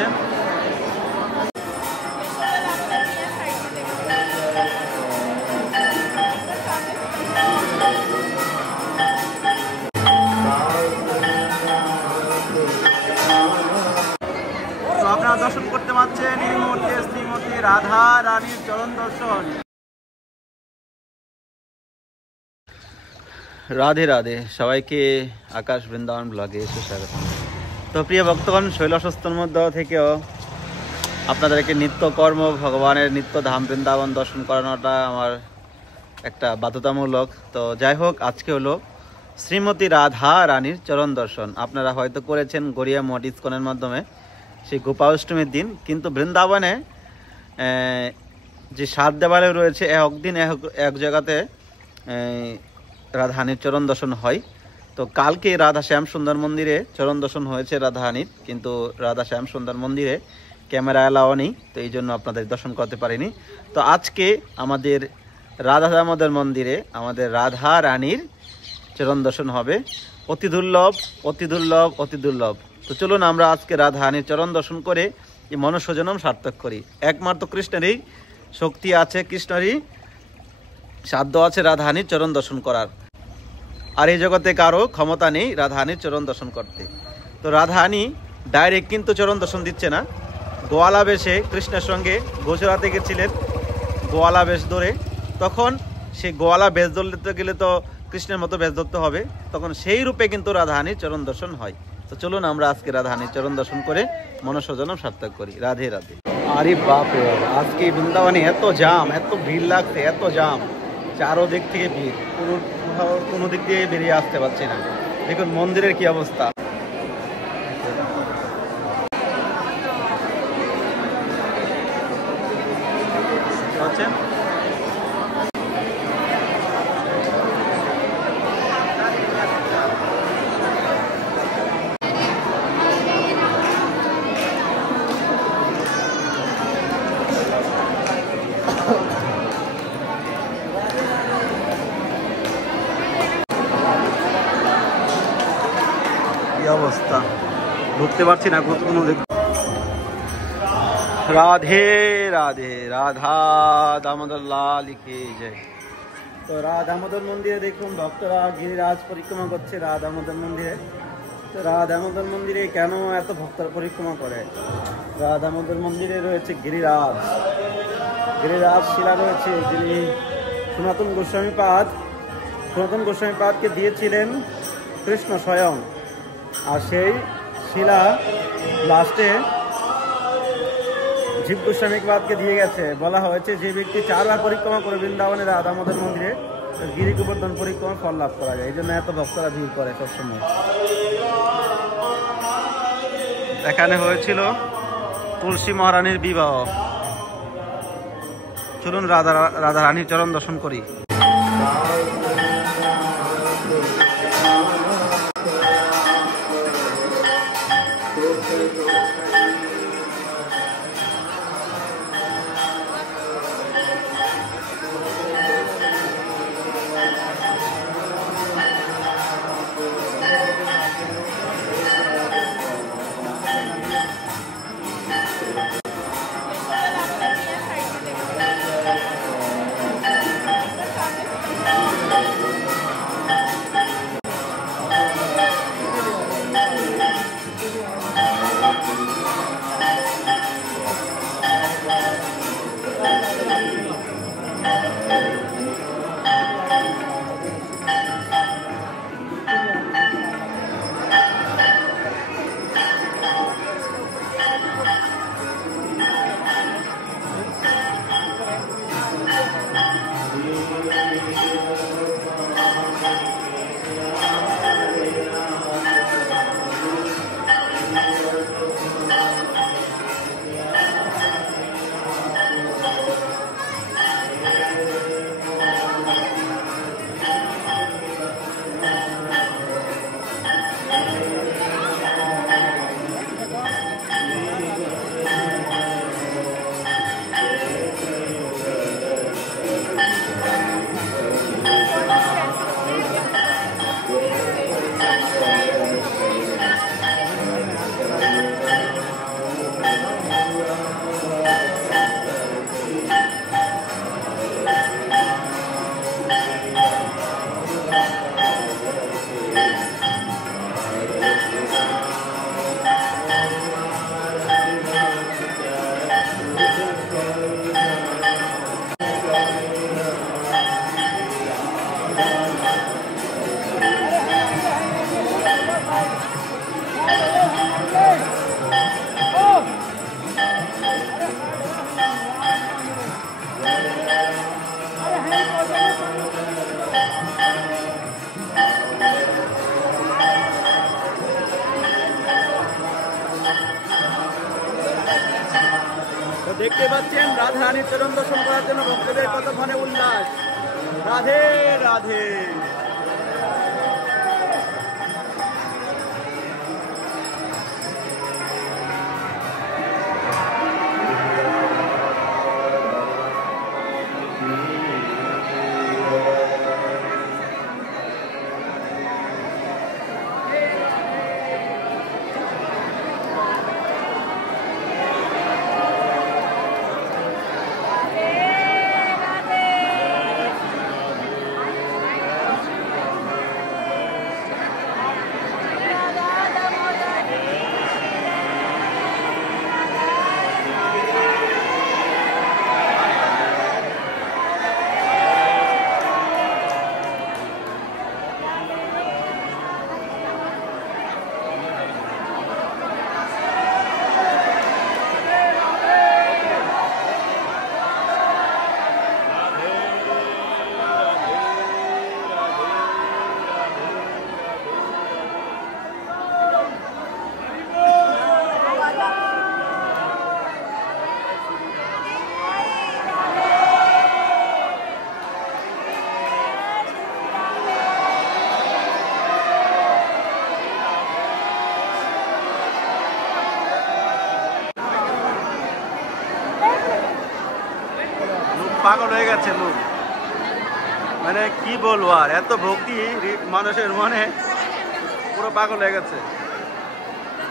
আছেন? আপনারা দর্শন করতে পারছেন এই মুহূর্তে শ্রীমতী রাধা রানীর চরণ দর্শন। রাধে রাধে, সবাইকে আকাশ বৃন্দাবন ব্লগে সুস্বাগত। তো প্রিয় ভক্তগণ, শৈল অসুস্থর মধ্যে থেকেও আপনাদেরকে নিত্য কর্ম ভগবানের নিত্য ধাম বৃন্দাবন দর্শন করানোটা আমার একটা বাধ্যতামূলক। তো যাই হোক, আজকে হলো শ্রীমতী রাধা রানীর চরণ দর্শন। আপনারা হয়তো করেছেন গড়িয়া মঠ ইস্কনের মাধ্যমে সেই গোপাষ্টমীর দিন, কিন্তু বৃন্দাবনে যে 7 দেবালয় রয়েছে একদিন এক জায়গাতে রাধারানীর চরণ দর্শন হয়। তো কালকে রাধা শ্যাম সুন্দর মন্দিরে চরণ দর্শন হয়েছে রাধারানীর, কিন্তু রাধা শ্যাম সুন্দর মন্দিরে ক্যামেরা এলাও নেই, তো এই জন্য আপনাদের দর্শন করতে পারিনি। তো আজকে আমাদের রাধা দামোদর মন্দিরে আমাদের রাধা রানীর চরণ দর্শন হবে। অতি দুর্লভ, অতি দুর্লভ, অতি দুর্লভ। তো চলুন আমরা আজকে রাধা রানীর চরণ দর্শন করে এই মনুষ্যজন্ম সার্থক করি। একমাত্র কৃষ্ণেরই শক্তি আছে, কৃষ্ণেরই সাধ্য আছে রাধারানীর চরণ দর্শন করার, আর এই জগতে কারো ক্ষমতা নেই রাধারানীর চরণ দর্শন করতে। তো রাধারানী ডাইরেক্ট কিন্তু চরণ দর্শন দিচ্ছে না, গোয়ালা বেশে কৃষ্ণের সঙ্গে গুজরাতে গেছিলেন গোয়ালা বেশ ধরে। তখন সেই গোয়ালা বেশ ধরতে গেলে তো কৃষ্ণের মতো বেশ ধরতে হবে, তখন সেই রূপে কিন্তু রাধারানীর চরণ দর্শন হয়। তো চলুন আমরা আজকে রাধারানীর চরণ দর্শন করে মনুষ্যজন্ম সার্থক করি। রাধে রাধে। আরে বাপ রে, আজকে বৃন্দাবনে এত জাম, এত ভিড় লাগছে, এত জাম, চারো দিক থেকে ভিড়, কোনো দিক দিয়ে বেরিয়ে আসতে পারছি না। দেখুন মন্দিরের কি অবস্থা। অবস্থা ঢুকতে পারছি না কোনো দিক। রাধে রাধে, রাধা দামোদর লাল কি জয়। তো রাধা দামোদর মন্দিরে দেখুন ভক্তরা গিরিরাজ পরিক্রমা করছে রাধা দামোদর মন্দিরে। তো রাধা দামোদর মন্দিরে কেন এত ভক্তরা পরিক্রমা করে? রাধা দামোদর মন্দিরে রয়েছে গিরিরাজ, গিরিরাজ শিলা রয়েছে, যিনি সনাতন গোস্বামীপাদকে দিয়েছিলেন কৃষ্ণ স্বয়ং। আর সেই শিলা লাস্টে জীব গোস্বামীপাদকে দিয়ে গেছে। বলা হয়েছে যে ব্যক্তি 4 বার পরিক্রমা করে বৃন্দাবনের রাধা দামোদর মন্দিরে গিরি গোবর্ধন পরিক্রমা ফল লাভ করা যায়। এই জন্য এত ভক্তরা ভিড় করে সবসময়। এখানে হয়েছিল তুলসী মহারানীর বিবাহ। চলুন রাধা রানীর চরণ দর্শন করি। দেখতে পাচ্ছেন রাধা রানীর চরণ দর্শন করার জন্য ভক্তদের কতক্ষণে উল্লাস। রাধে রাধে। পাগল হয়ে গেছে লোক, মানে কি বলবো আর, এত ভক্তি মানুষের মনে, পুরো পাগল হয়ে গেছে।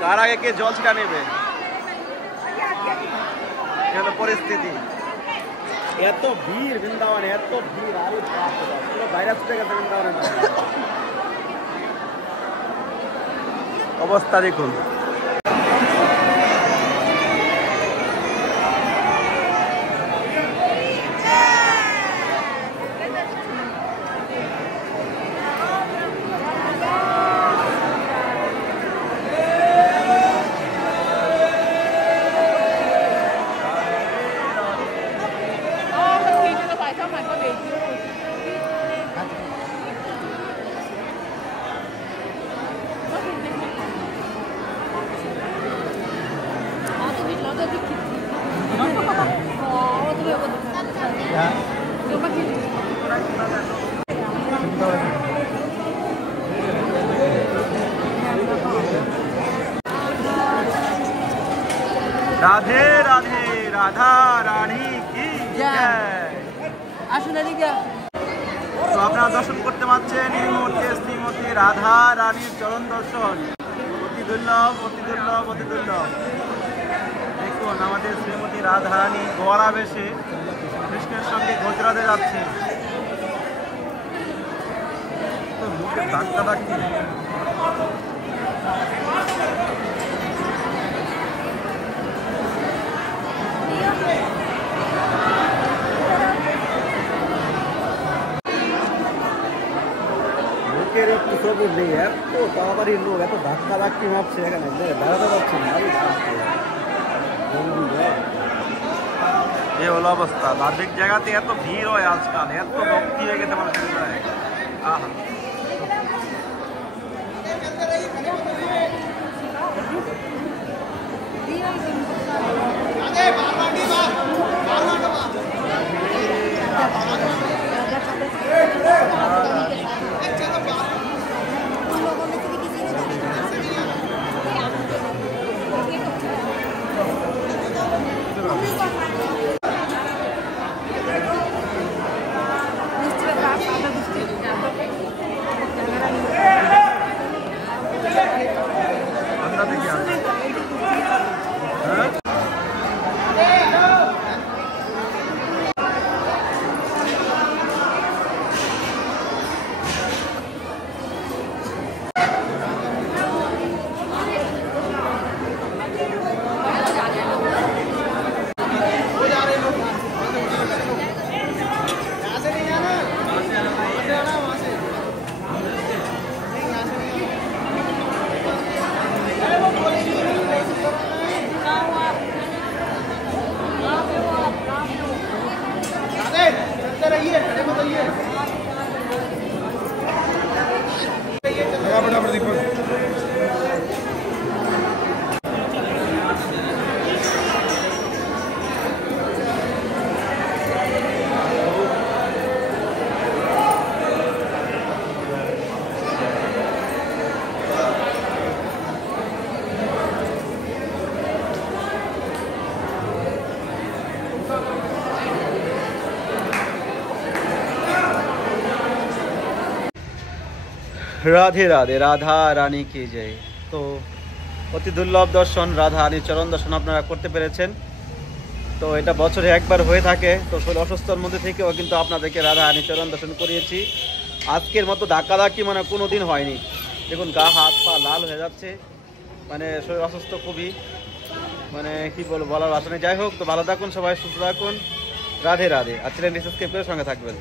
কার আগে কে জল ছিটা নেবে, পরিস্থিতি। এত ভিড় বৃন্দাবনে, এত ভিড়, আরে পুরো ভাইরাস ছুটে গেছে বৃন্দাবনে। অবস্থা দেখুন। রাধে রাধে, রাধা রানী কি জয়। তো আপনারা দর্শন করতে পারছেন এই মুহূর্তে শ্রীমতী রাধা রানীর চরণ দর্শন। অতি দুর্লভ, অতি দুর্লভ, অতি দুর্লভ। দেখুন আমাদের শ্রীমতী রাধা রানী গোয়ারা বেশে কৃষ্ণের সঙ্গে গুজরাটে যাচ্ছে। তো মুখে ধাক্কা ধাক্কি। একটু সবুজ নেই, এত তাড়াতাড়ি লোক, এত ধাক্কা ধাক্কি মারছে, এখানে বেড়াতে পারছে না। এই হলো অবস্থা, ধার্মিক জায়গাতে এত ভিড় হয় আজকাল, এত ভক্তি হয়ে গেছে মানুষের গায়ে। আহা, রাধে রাধে, রাধা রানী কি জয়। তো অতি দুর্লভ দর্শন, রাধা রানীর চরণ দর্শন আপনারা করতে পেরেছেন। তো এটা বছরে একবার হয়ে থাকে। তো শরীর অসুস্থর মধ্যে থেকেও কিন্তু আপনাদেরকে রাধা রানীর চরণ দর্শন করিয়েছি। আজকের মতো ধাক্কাধাক্কি মানে কোনোদিন হয়নি। দেখুন গা হাত পা লাল হয়ে যাচ্ছে, মানে শরীর অসুস্থ খুবই, মানে কি বলবো, বলার ভাষা নেই। যাই হোক, তো ভালো থাকুন সবাই, সুস্থ থাকুন। রাধে রাধে। আর চ্যানেলটি সাবস্ক্রাইব করে সঙ্গে থাকবেন।